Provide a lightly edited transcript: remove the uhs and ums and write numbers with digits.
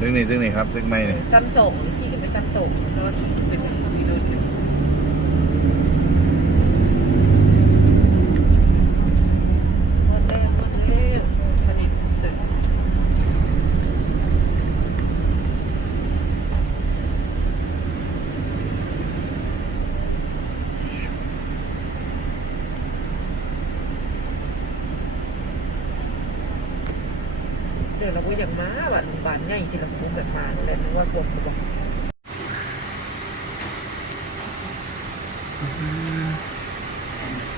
ตึกนี่ครับตึกไม่เนี่ย จำส่งขี่กันไปจำส่งแล้วก็ขี่เป็นขี่รถเลยหมดแล้ววันนี้เสร็จเดี๋ยวเราก็อย่างม้าบ้านใหญ่ที่เราพูดแบบมาอะไรมันว่าควรจะบอก อ